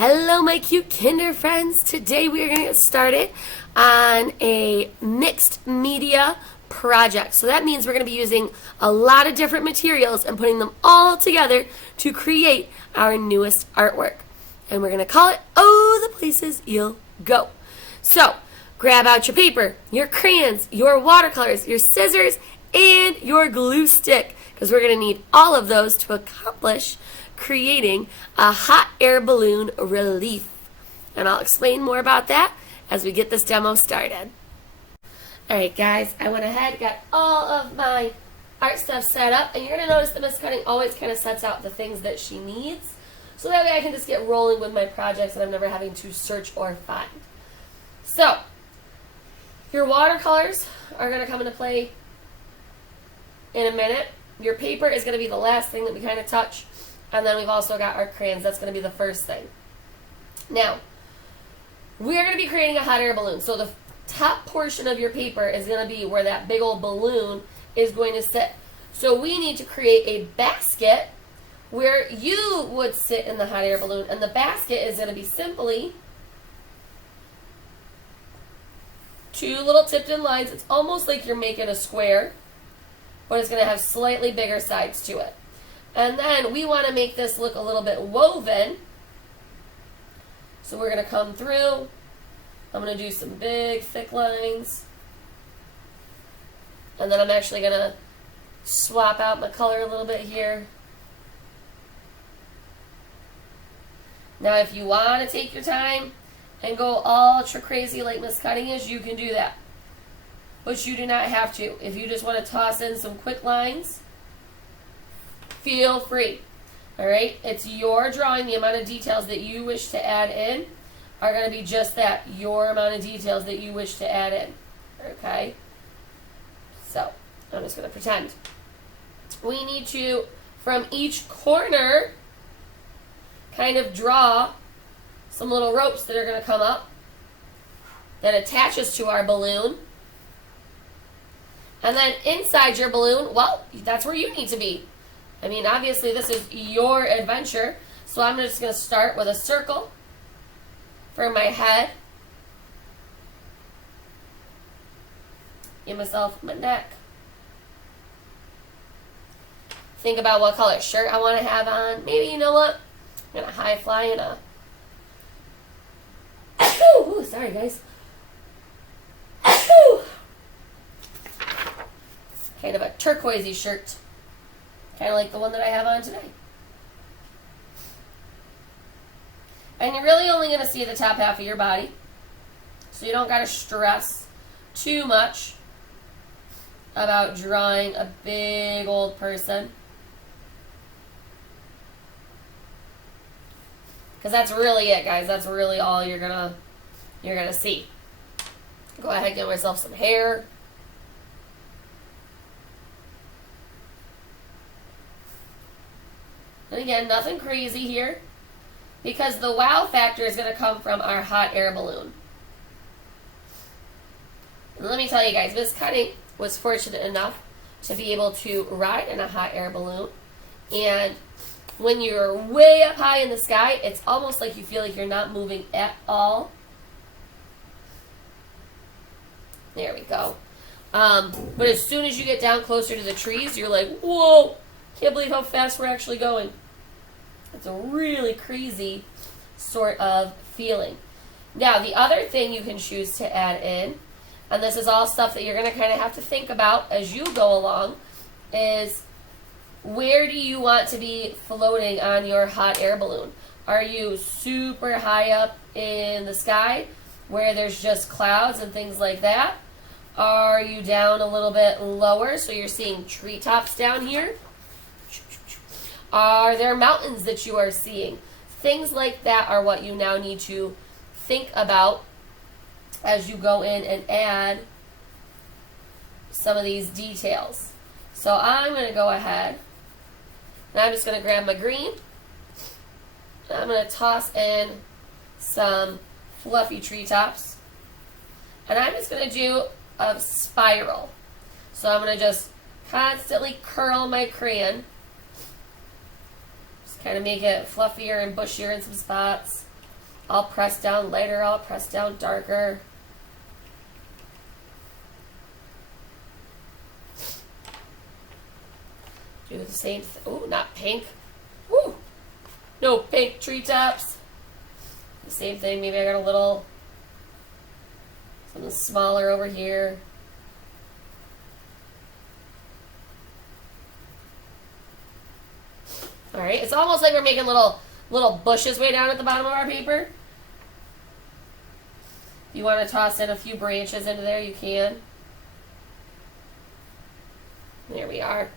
Hello, my cute kinder friends. Today we are going to get started on a mixed media project. So that means we're going to be using a lot of different materials and putting them all together to create our newest artwork. And we're going to call it Oh, the Places You'll Go. So grab out your paper, your crayons, your watercolors, your scissors, and your glue stick, because we're going to need all of those to accomplish creating a hot air balloon relief. And I'll explain more about that as we get this demo started. Alright guys, I went ahead, got all of my art stuff set up, and you're going to notice that Miss Cutting always kind of sets out the things that she needs, so that way I can just get rolling with my projects and I'm never having to search or find. So, your watercolors are going to come into play in a minute. Your paper is going to be the last thing that we kind of touch. And then we've also got our crayons. That's going to be the first thing. Now, we're going to be creating a hot air balloon. So the top portion of your paper is going to be where that big old balloon is going to sit. So we need to create a basket where you would sit in the hot air balloon. And the basket is going to be simply two little tipped in lines. It's almost like you're making a square, but it's going to have slightly bigger sides to it. And then we want to make this look a little bit woven. So we're going to come through. I'm going to do some big, thick lines. And then I'm actually going to swap out my color a little bit here. Now, if you want to take your time and go ultra crazy like Miss Cutting is, you can do that. But you do not have to. If you just want to toss in some quick lines, feel free. Alright? It's your drawing. The amount of details that you wish to add in are going to be just that. Your amount of details that you wish to add in. Okay? So, I'm just going to pretend. We need to, from each corner, kind of draw some little ropes that are going to come up that attaches to our balloon. And then inside your balloon, well, that's where you need to be. I mean, obviously this is your adventure, so I'm just going to start with a circle for my head. Give myself my neck. Think about what color shirt I want to have on. Maybe, you know what? I'm going to high fly in a... Ooh, sorry guys. Kind of a turquoisey shirt. Kind of like the one that I have on today. And you're really only going to see the top half of your body. So you don't got to stress too much about drawing a big old person. Because that's really it, guys. That's really all you're gonna see. Go ahead and get myself some hair. And again, nothing crazy here, because the wow factor is going to come from our hot air balloon. And let me tell you guys, Miss Cutting was fortunate enough to be able to ride in a hot air balloon. And when you're way up high in the sky, it's almost like you feel like you're not moving at all. There we go. But as soon as you get down closer to the trees, you're like, whoa! Can't believe how fast we're actually going. It's a really crazy sort of feeling. Now, the other thing you can choose to add in, and this is all stuff that you're going to kind of have to think about as you go along, is where do you want to be floating on your hot air balloon? Are you super high up in the sky where there's just clouds and things like that? Are you down a little bit lower so you're seeing treetops down here? Are there mountains that you are seeing? Things like that are what you now need to think about as you go in and add some of these details. So I'm going to go ahead and I'm just going to grab my green. And I'm going to toss in some fluffy treetops. And I'm just going to do a spiral. So I'm going to just constantly curl my crayon. Kind of make it fluffier and bushier in some spots. I'll press down lighter, I'll press down darker. Do the same oh, not pink. Woo! No pink treetops. The same thing, maybe I got a little something smaller over here. Alright, it's almost like we're making little bushes way down at the bottom of our paper. If you want to toss in a few branches into there, you can. There we are.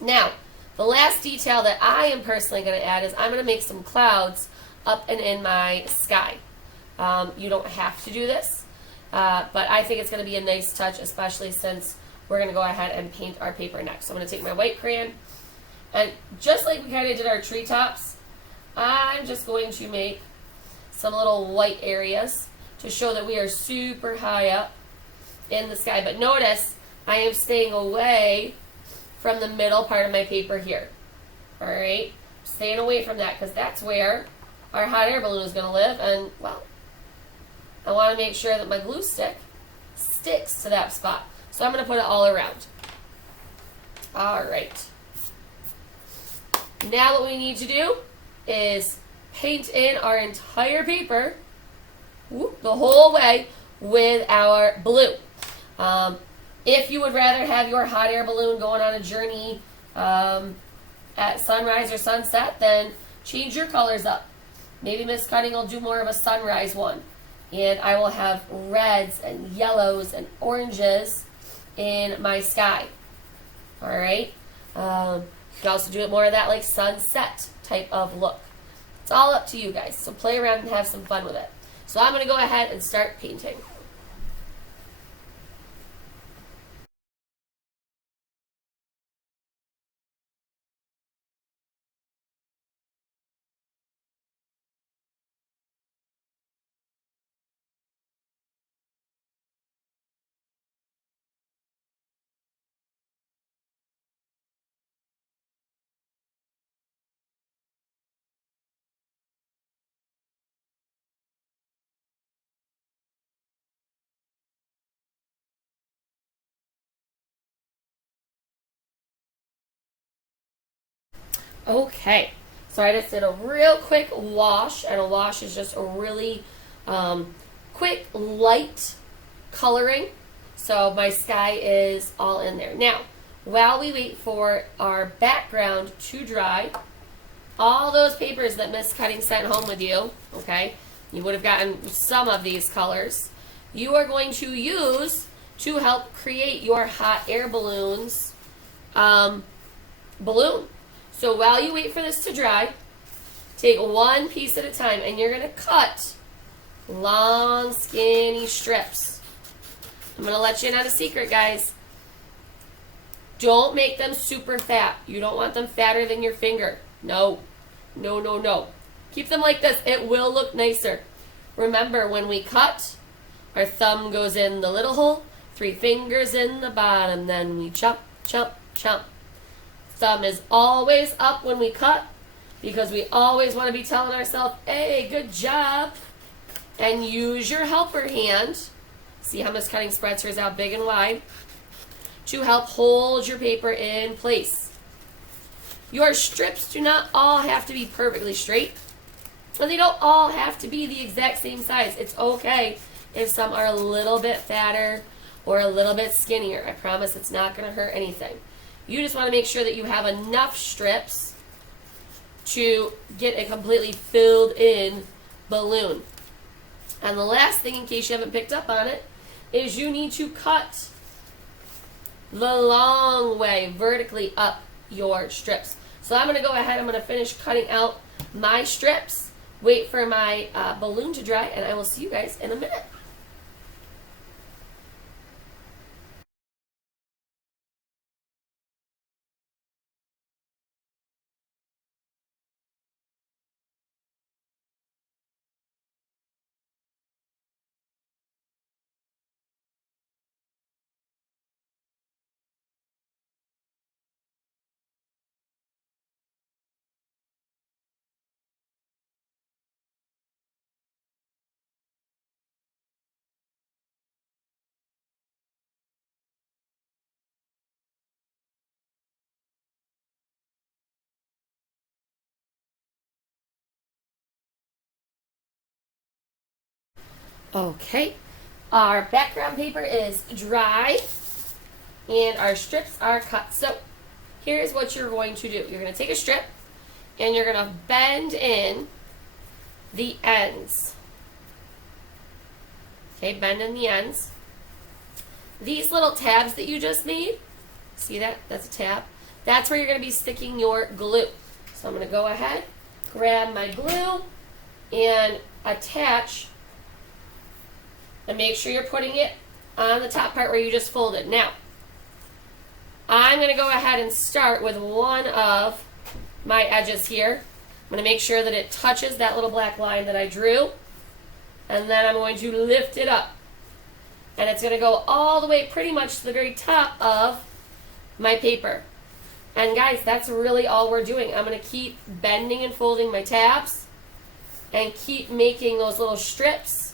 Now, the last detail that I am personally going to add is I'm going to make some clouds up and in my sky. You don't have to do this, but I think it's going to be a nice touch, especially since we're going to go ahead and paint our paper next. So I'm going to take my white crayon, and just like we kind of did our treetops, I'm just going to make some little white areas to show that we are super high up in the sky. But notice I am staying away from the middle part of my paper here. Alright? Staying away from that because that's where our hot air balloon is going to live. And, well, I want to make sure that my glue stick sticks to that spot. So I'm going to put it all around. Alright. Now what we need to do is paint in our entire paper the whole way with our blue. If you would rather have your hot air balloon going on a journey at sunrise or sunset, then change your colors up. Maybe Miss Cutting will do more of a sunrise one. And I will have reds and yellows and oranges in my sky. Alright? You can also do it more of that like sunset type of look. It's all up to you guys. So play around and have some fun with it. So I'm going to go ahead and start painting. Okay, so I just did a real quick wash, and a wash is just a really quick, light coloring. So my sky is all in there. Now, while we wait for our background to dry, all those papers that Miss Cutting sent home with you, okay, you would have gotten some of these colors, you are going to use to help create your hot air balloons balloon. So while you wait for this to dry, take one piece at a time, and you're going to cut long, skinny strips. I'm going to let you in on a secret, guys. Don't make them super fat. You don't want them fatter than your finger. No. No, no, no. Keep them like this. It will look nicer. Remember, when we cut, our thumb goes in the little hole, 3 fingers in the bottom, then we chop, chop, chop. Thumb is always up when we cut because we always want to be telling ourselves, hey, good job. And use your helper hand. See how Miss Cutting spreads hers out big and wide to help hold your paper in place. Your strips do not all have to be perfectly straight, and they don't all have to be the exact same size. It's okay if some are a little bit fatter or a little bit skinnier. I promise it's not going to hurt anything. You just want to make sure that you have enough strips to get a completely filled in balloon. And the last thing, in case you haven't picked up on it, is you need to cut the long way vertically up your strips. So I'm going to go ahead, I'm going to finish cutting out my strips, wait for my balloon to dry, and I will see you guys in a minute. Okay, our background paper is dry and our strips are cut. So here's what you're going to do. You're going to take a strip and you're going to bend in the ends. Okay, bend in the ends. These little tabs that you just made, see that? That's a tab. That's where you're going to be sticking your glue. So I'm going to go ahead, grab my glue, and attach, and make sure you're putting it on the top part where you just folded. Now, I'm going to go ahead and start with one of my edges here. I'm going to make sure that it touches that little black line that I drew, and then I'm going to lift it up. And it's going to go all the way pretty much to the very top of my paper. And guys, that's really all we're doing. I'm going to keep bending and folding my tabs and keep making those little strips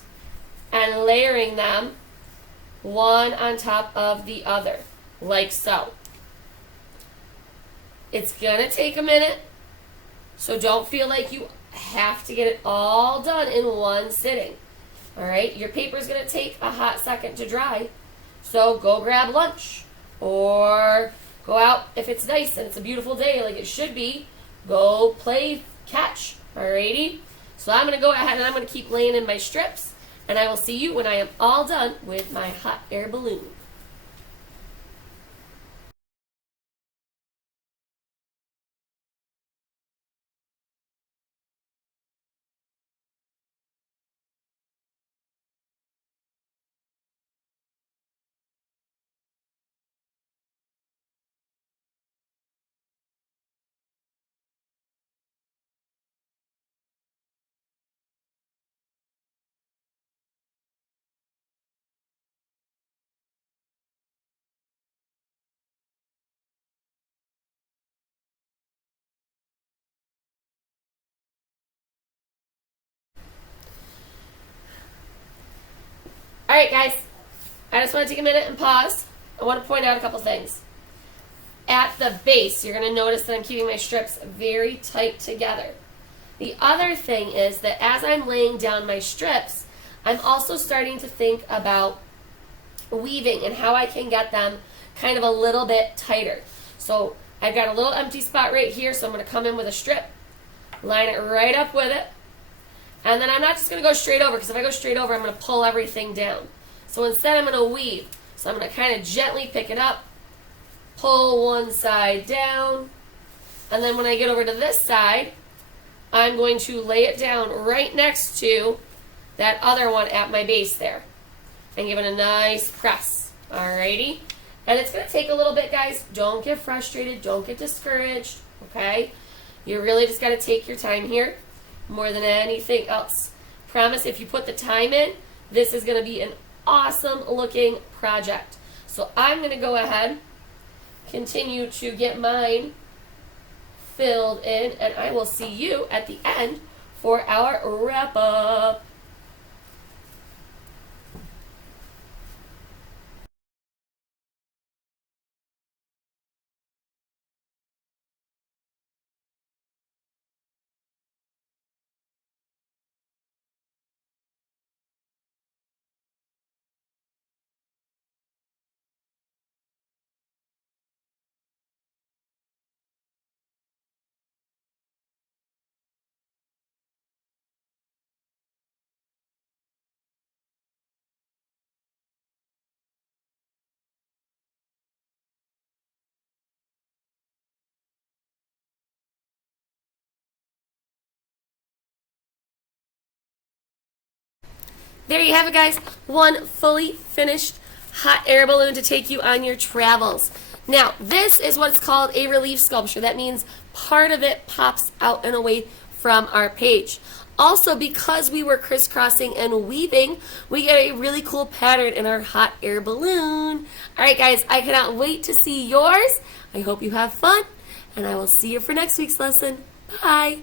and layering them one on top of the other, like so. It's going to take a minute, so don't feel like you have to get it all done in one sitting. All right, your paper is going to take a hot second to dry, so go grab lunch or go out if it's nice and it's a beautiful day like it should be. Go play catch. Alrighty, so I'm going to go ahead and I'm going to keep laying in my strips, and I will see you when I am all done with my hot air balloon. Alright guys, I just want to take a minute and pause. I want to point out a couple things. At the base, you're going to notice that I'm keeping my strips very tight together. The other thing is that as I'm laying down my strips, I'm also starting to think about weaving and how I can get them kind of a little bit tighter. So I've got a little empty spot right here, so I'm going to come in with a strip, line it right up with it, and then I'm not just going to go straight over, because if I go straight over, I'm going to pull everything down. So instead, I'm going to weave. So I'm going to kind of gently pick it up, pull one side down, and then when I get over to this side, I'm going to lay it down right next to that other one at my base there and give it a nice press. Alrighty? And it's going to take a little bit, guys. Don't get frustrated. Don't get discouraged. Okay? You really just got to take your time here more than anything else. Promise, if you put the time in, this is going to be an awesome looking project. So I'm going to go ahead, continue to get mine filled in, and I will see you at the end for our wrap up. There you have it, guys. One fully finished hot air balloon to take you on your travels. Now, this is what's called a relief sculpture. That means part of it pops out and away from our page. Also, because we were crisscrossing and weaving, we get a really cool pattern in our hot air balloon. All right, guys, I cannot wait to see yours. I hope you have fun, and I will see you for next week's lesson. Bye.